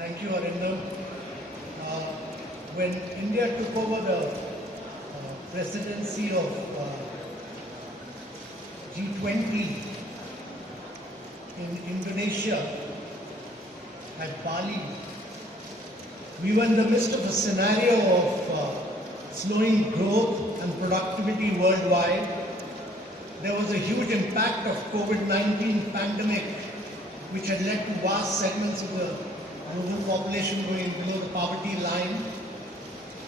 Thank you, Arindam. When India took over the presidency of G20 in Indonesia at Bali, we were in the midst of a scenario of slowing growth and productivity worldwide. There was a huge impact of COVID-19 pandemic, which had led to vast segments of the global population going below the poverty line.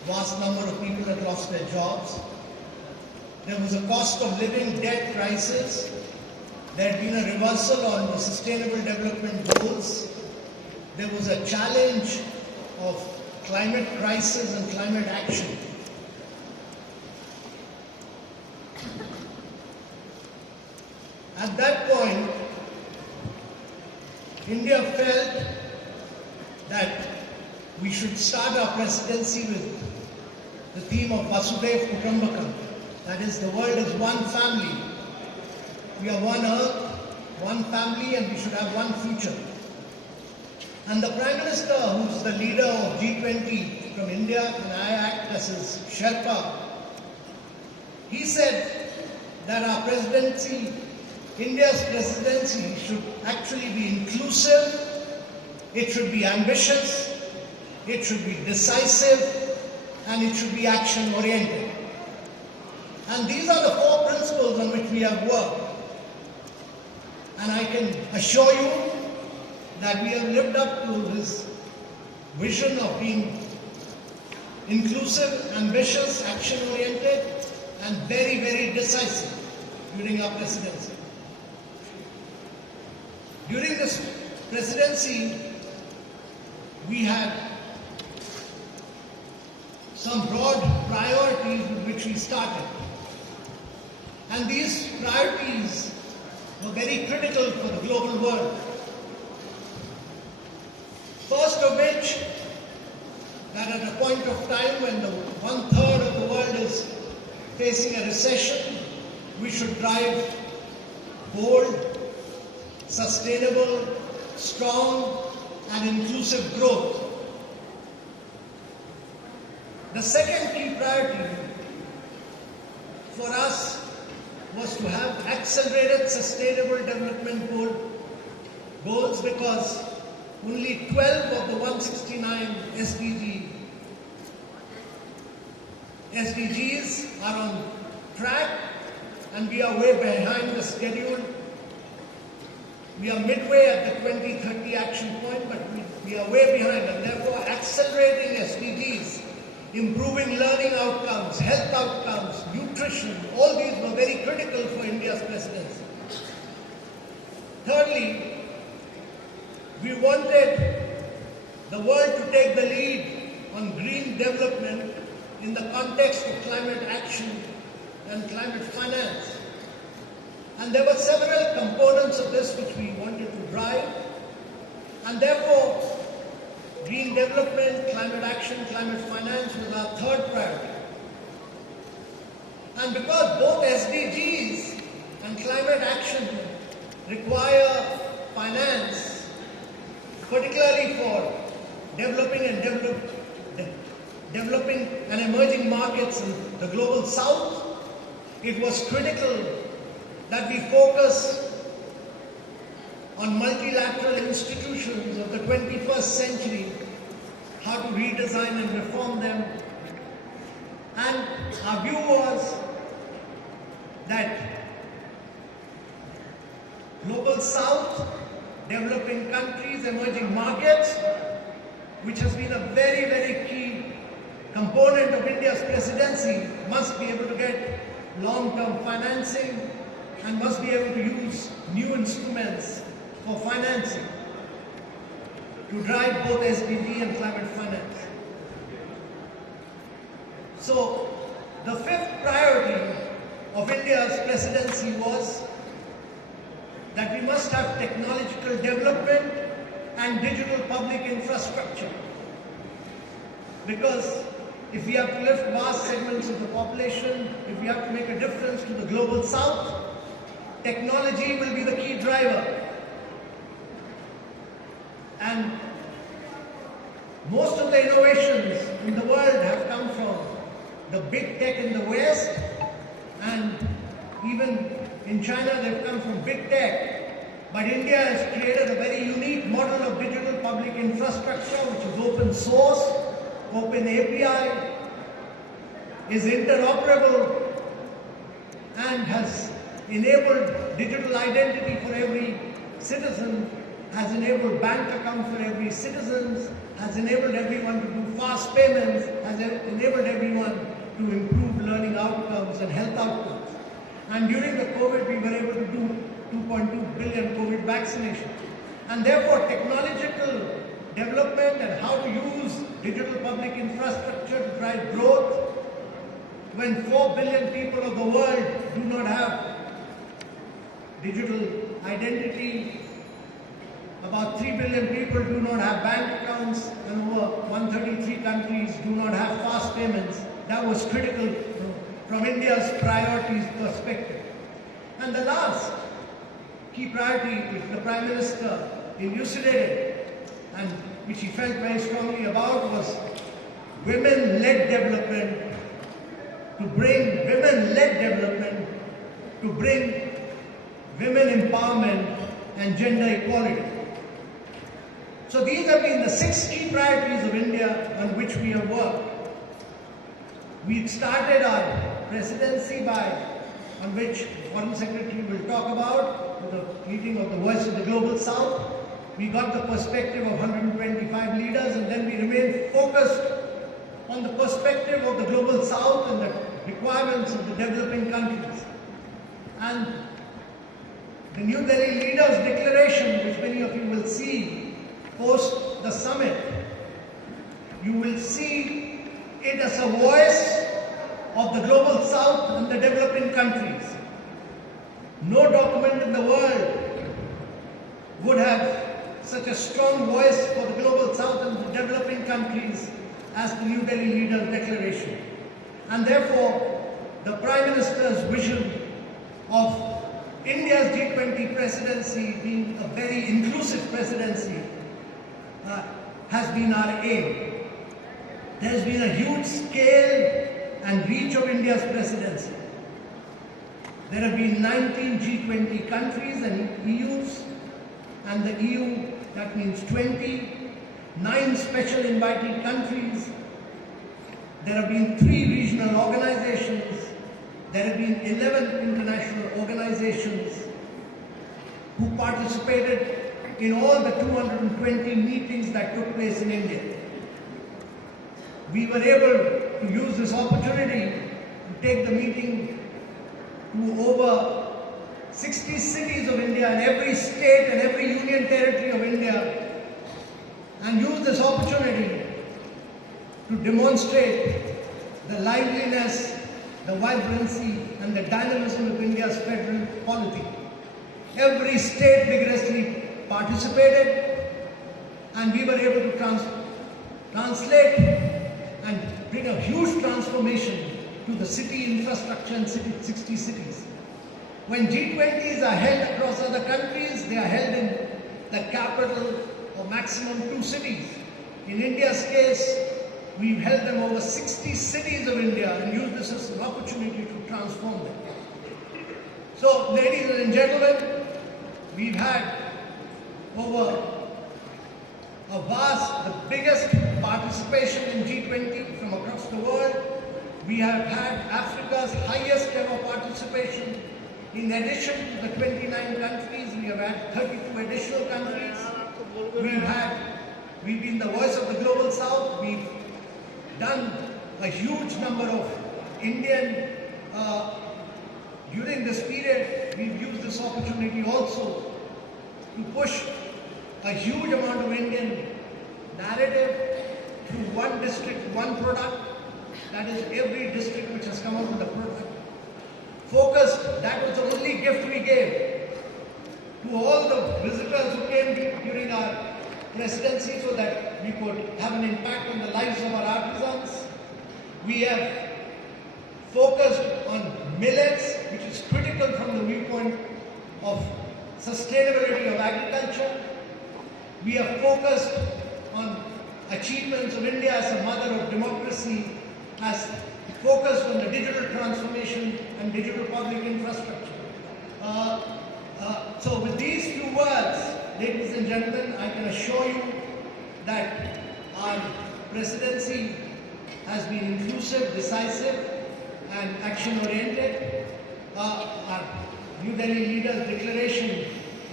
Vast number of people had lost their jobs. There was a cost of living debt crisis. There had been a reversal on the sustainable development goals. There was a challenge of climate crisis and climate action. At that point, India felt that we should start our presidency with the theme of Vasudhaiva Kutumbakam. That is, the world is one family. We are one earth, one family, and we should have one future. And the Prime Minister, who's the leader of G20 from India, and I act as his Sherpa, he said that our presidency, India's presidency, should actually be inclusive, it should be ambitious, it should be decisive, and it should be action-oriented. And these are the four principles on which we have worked. And I can assure you that we have lived up to this vision of being inclusive, ambitious, action-oriented, and very, very decisive during our presidency. During this presidency, we had some broad priorities with which we started. And these priorities were very critical for the global world. First of which, that at a point of time when one-third of the world is facing a recession, we should drive bold, sustainable, strong, and inclusive growth. The second key priority for us was to have accelerated sustainable development goals, because only 12 of the 169 SDGs are on track, and we are way behind the schedule. We are midway at the 2030 action point, but we are way behind, and therefore accelerating SDGs, improving learning outcomes, health outcomes, nutrition, all these were very critical for India's presidency. Thirdly, we wanted the world to take the lead on green development in the context of climate action and climate finance. And there were several components of this which we wanted to drive, and therefore green development, climate action, climate finance was our third priority. And because both SDGs and climate action require finance, particularly for developing and emerging markets in the global south, it was critical that we focus on multilateral institutions of the 21st century, how to redesign and reform them. And our view was that global south, developing countries, emerging markets, which has been a very, very key component of India's presidency, must be able to get long-term financing and must be able to use new instruments for financing to drive both SDG and climate finance. So, the fifth priority of India's presidency was that we must have technological development and digital public infrastructure. Because if we have to lift vast segments of the population, if we have to make a difference to the global south, technology will be the key driver. And Most of the innovations in the world have come from the big tech in the West, and even in China they've come from big tech. But India has created a very unique model of digital public infrastructure, which is open source, open API, is interoperable, and has enabled digital identity for every citizen, has enabled bank account for every citizen, has enabled everyone to do fast payments, has enabled everyone to improve learning outcomes and health outcomes. And during the COVID, we were able to do 2.2 billion COVID vaccinations. And therefore, technological development and how to use digital public infrastructure to drive growth, when 4 billion people of the world do not have digital identity, about 3 billion people do not have bank accounts, and over 133 countries do not have fast payments. That was critical from India's priorities perspective. And the last key priority which the Prime Minister elucidated and which he felt very strongly about was women-led development, to bring women-led development, to bring women empowerment and gender equality. So these have been the 6 key priorities of India on which we have worked. We started our presidency on which the Foreign Secretary will talk about, with the meeting of the Voice of the Global South. We got the perspective of 125 leaders, and then we remained focused on the perspective of the Global South and the requirements of the developing countries. And the New Delhi Leaders' Declaration, which many of you will see post the summit, you will see it as a voice of the Global South and the developing countries. No document in the world would have such a strong voice for the Global South and the developing countries as the New Delhi Leaders' Declaration. And therefore, the Prime Minister's vision of India's G20 presidency being a very inclusive presidency has been our aim. There has been a huge scale and reach of India's presidency. There have been 19 G20 countries and EUs, and the EU, that means 20, 9 special invitee countries. There have been 3 regional organizations. There have been 11 international organizations who participated in all the 220 meetings that took place in India. We were able to use this opportunity to take the meeting to over 60 cities of India and every state and every union territory of India, and use this opportunity to demonstrate the liveliness, the vibrancy and the dynamism of India's federal polity. Every state vigorously participated, and we were able to translate and bring a huge transformation to the city infrastructure in 60 cities. When G20s are held across other countries, they are held in the capital or maximum 2 cities. In India's case, we've held them over 60 cities of India and used this as an opportunity to transform them. So, ladies and gentlemen, we've had over the biggest participation in G20 from across the world. We have had Africa's highest ever participation. In addition to the 29 countries, we have had 32 additional countries. We've been the voice of the Global South. We've done a huge number of Indian, during this period, we've used this opportunity also to push a huge amount of Indian narrative through one district, one product. That is every district which has come up with a product. Focused, that was the only gift we gave to all the visitors who came during our presidency so that we could have an impact on the lives of our artisans. We have focused on millets, which is critical from the viewpoint of sustainability of agriculture. We have focused on achievements of India as a mother of democracy has focused on the digital transformation and digital public infrastructure. So with these few words, ladies and gentlemen, I can assure you that our presidency has been inclusive, decisive and action-oriented. Our New Delhi leaders' declaration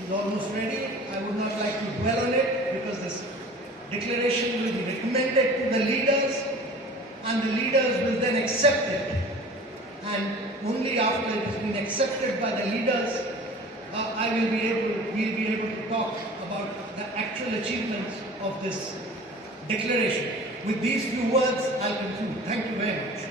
is almost ready. I would not like to dwell on it because this declaration will be recommended to the leaders and the leaders will then accept it. And only after it has been accepted by the leaders, we'll be able to talk about the actual achievements of this declaration. With these few words, I'll conclude. Thank you very much.